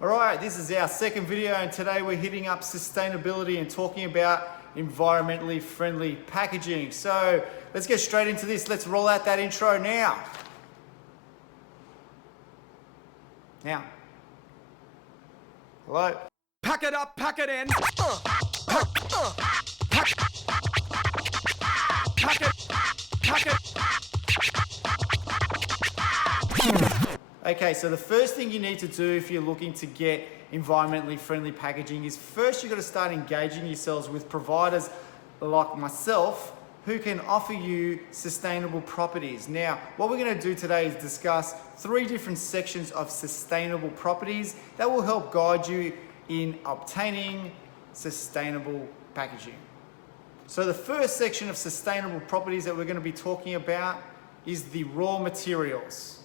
Alright, this is our second video and today we're hitting up sustainability and talking about environmentally friendly packaging. So let's get straight into this. Let's roll out that intro now. Hello? Pack it up, pack it in. Pack it. Okay, so the first thing you need to do if you're looking to get environmentally friendly packaging is first you've got to start engaging yourselves with providers like myself who can offer you sustainable properties. Now, what we're going to do today is discuss 3 different sections of sustainable properties that will help guide you in obtaining sustainable packaging. So the first section of sustainable properties that we're going to be talking about is the raw materials.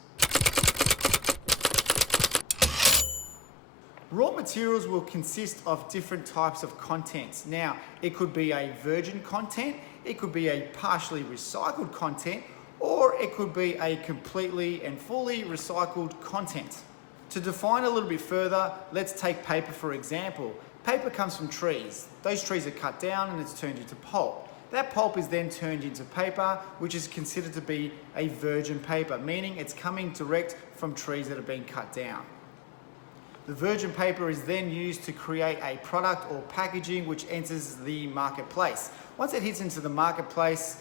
Raw materials will consist of different types of contents. Now, it could be a virgin content, it could be a partially recycled content, or it could be a completely and fully recycled content. To define a little bit further, let's take paper for example. Paper comes from trees. Those trees are cut down and it's turned into pulp. That pulp is then turned into paper, which is considered to be a virgin paper, meaning it's coming direct from trees that have been cut down. The virgin paper is then used to create a product or packaging which enters the marketplace. Once it hits into the marketplace,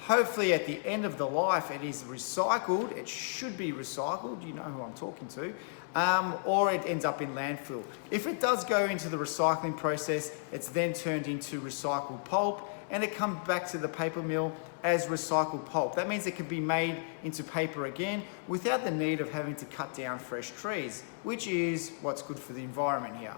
hopefully at the end of the life it is recycled. It should be recycled, you know who I'm talking to, or it ends up in landfill. If it does go into the recycling process, it's then turned into recycled pulp and it comes back to the paper mill as recycled pulp. That means it can be made into paper again without the need of having to cut down fresh trees, which is what's good for the environment here.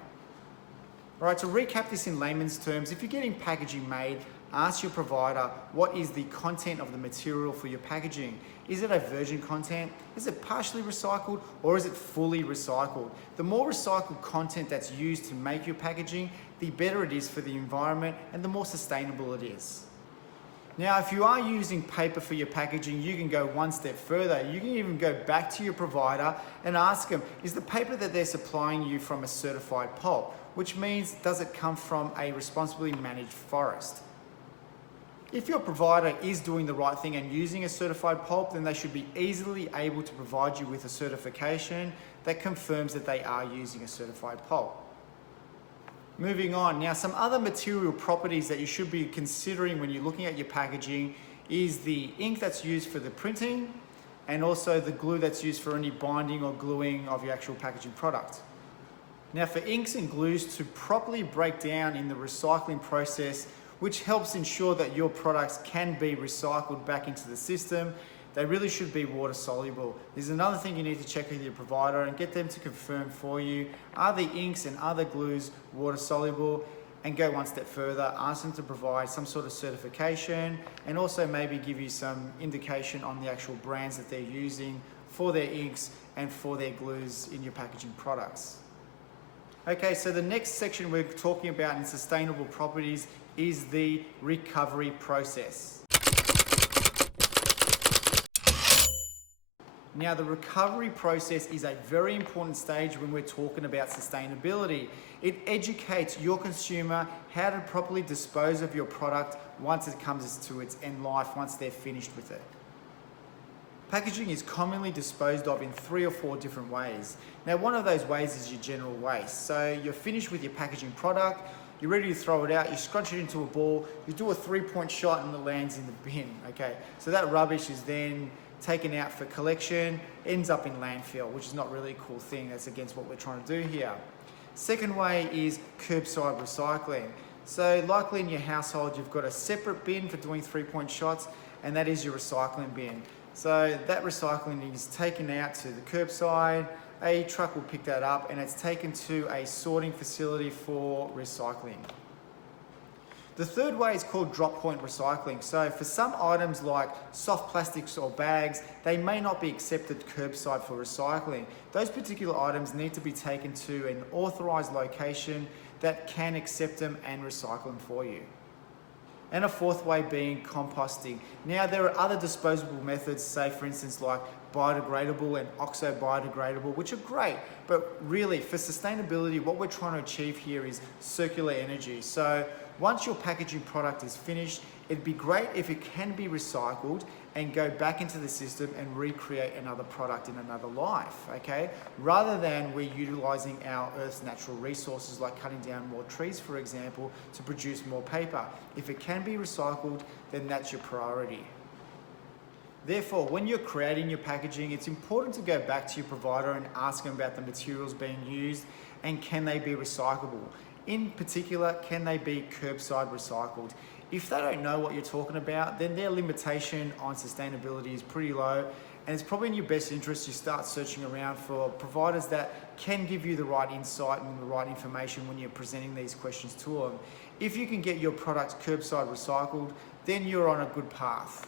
All right, to recap this in layman's terms, if you're getting packaging made, ask your provider what is the content of the material for your packaging. Is it a virgin content? Is it partially recycled or is it fully recycled? The more recycled content that's used to make your packaging, the better it is for the environment and the more sustainable it is. Now, if you are using paper for your packaging, you can go one step further. You can even go back to your provider and ask them, is the paper that they're supplying you from a certified pulp? Which means, does it come from a responsibly managed forest? If your provider is doing the right thing and using a certified pulp, then they should be easily able to provide you with a certification that confirms that they are using a certified pulp. Moving on, now some other material properties that you should be considering when you're looking at your packaging is the ink that's used for the printing and also the glue that's used for any binding or gluing of your actual packaging product. Now for inks and glues to properly break down in the recycling process, which helps ensure that your products can be recycled back into the system, they really should be water soluble. There's another thing you need to check with your provider and get them to confirm for you, are the inks and other glues water soluble? And go one step further, ask them to provide some sort of certification and also maybe give you some indication on the actual brands that they're using for their inks and for their glues in your packaging products. Okay, so the next section we're talking about in sustainable properties is the recovery process. Now, the recovery process is a very important stage when we're talking about sustainability. It educates your consumer how to properly dispose of your product once it comes to its end life, once they're finished with it. Packaging is commonly disposed of in 3 or 4 different ways. Now, one of those ways is your general waste. So you're finished with your packaging product, you're ready to throw it out, you scrunch it into a ball, you do a 3-point shot and it lands in the bin, okay? So that rubbish is then taken out for collection, ends up in landfill, which is not really a cool thing. That's against what we're trying to do here. Second way is curbside recycling. So likely in your household, you've got a separate bin for doing 3-point shots, and that is your recycling bin. So that recycling is taken out to the curbside, a truck will pick that up, and it's taken to a sorting facility for recycling. The third way is called drop point recycling. So for some items like soft plastics or bags, they may not be accepted curbside for recycling. Those particular items need to be taken to an authorized location that can accept them and recycle them for you. And a fourth way being composting. Now there are other disposable methods, say for instance like biodegradable and oxo-biodegradable, which are great. But really, for sustainability, what we're trying to achieve here is circular energy. So once your packaging product is finished, it'd be great if it can be recycled and go back into the system and recreate another product in another life, okay? Rather than we're utilizing our Earth's natural resources, like cutting down more trees, for example, to produce more paper. If it can be recycled, then that's your priority. Therefore, when you're creating your packaging, it's important to go back to your provider and ask them about the materials being used and can they be recyclable. In particular, can they be curbside recycled? If they don't know what you're talking about, then their limitation on sustainability is pretty low, and it's probably in your best interest you start searching around for providers that can give you the right insight and the right information when you're presenting these questions to them. If you can get your products curbside recycled, then you're on a good path.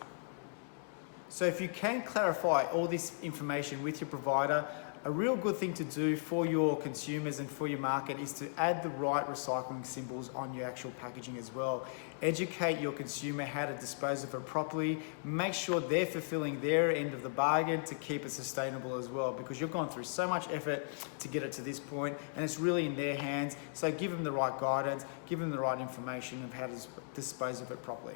So if you can clarify all this information with your provider, a real good thing to do for your consumers and for your market is to add the right recycling symbols on your actual packaging as well. Educate your consumer how to dispose of it properly. Make sure they're fulfilling their end of the bargain to keep it sustainable as well, because you've gone through so much effort to get it to this point and it's really in their hands. So give them the right guidance, give them the right information of how to dispose of it properly.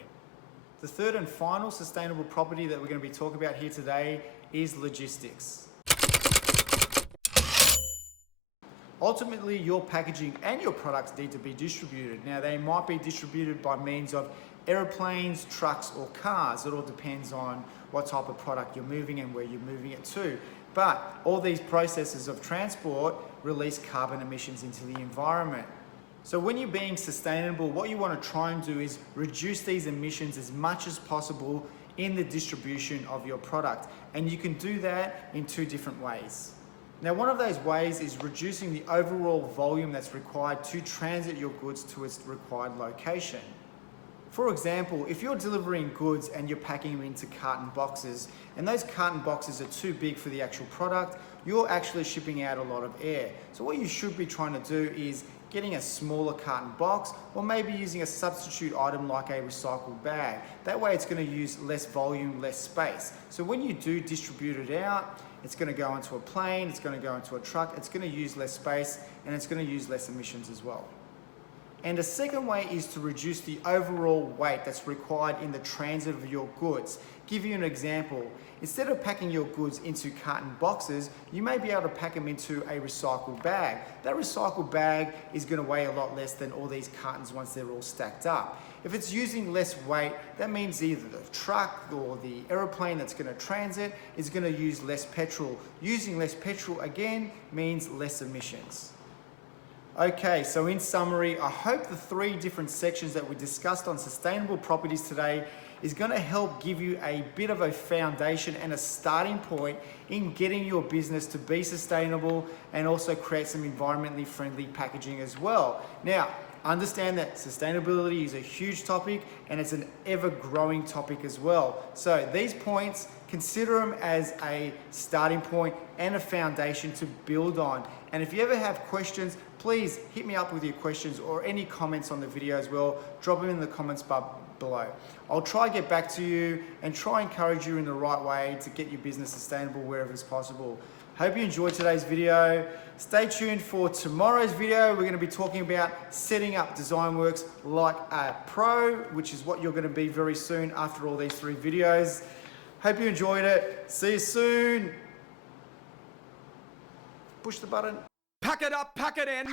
The third and final sustainable property that we're going to be talking about here today is logistics. Ultimately, your packaging and your products need to be distributed. Now, they might be distributed by means of aeroplanes, trucks, or cars. It all depends on what type of product you're moving and where you're moving it to. But all these processes of transport release carbon emissions into the environment. So when you're being sustainable, what you want to try and do is reduce these emissions as much as possible in the distribution of your product. And you can do that in two different ways. Now, one of those ways is reducing the overall volume that's required to transit your goods to its required location. For example, if you're delivering goods and you're packing them into carton boxes, and those carton boxes are too big for the actual product, you're actually shipping out a lot of air. So what you should be trying to do is getting a smaller carton box, or maybe using a substitute item like a recycled bag. That way it's going to use less volume, less space. So when you do distribute it out, it's going to go into a plane, it's going to go into a truck, it's going to use less space, and it's going to use less emissions as well. And a second way is to reduce the overall weight that's required in the transit of your goods. Give you an example. Instead of packing your goods into carton boxes, you may be able to pack them into a recycled bag. That recycled bag is going to weigh a lot less than all these cartons once they're all stacked up. If it's using less weight, that means either the truck or the aeroplane that's going to transit is going to use less petrol. Using less petrol again means less emissions. Okay, so in summary, I hope the three different sections that we discussed on sustainable properties today is going to help give you a bit of a foundation and a starting point in getting your business to be sustainable and also create some environmentally friendly packaging as well. Now, understand that sustainability is a huge topic and it's an ever-growing topic as well. So these points, consider them as a starting point and a foundation to build on. And if you ever have questions, please hit me up with your questions or any comments on the video as well. Drop them in the comments below. I'll try to get back to you and try and encourage you in the right way to get your business sustainable wherever it's possible. Hope you enjoyed today's video. Stay tuned for tomorrow's video. We're going to be talking about setting up DesignWorks like a pro, which is what you're going to be very soon after all these three videos. Hope you enjoyed it. See you soon. Push the button. Pack it up, pack it in.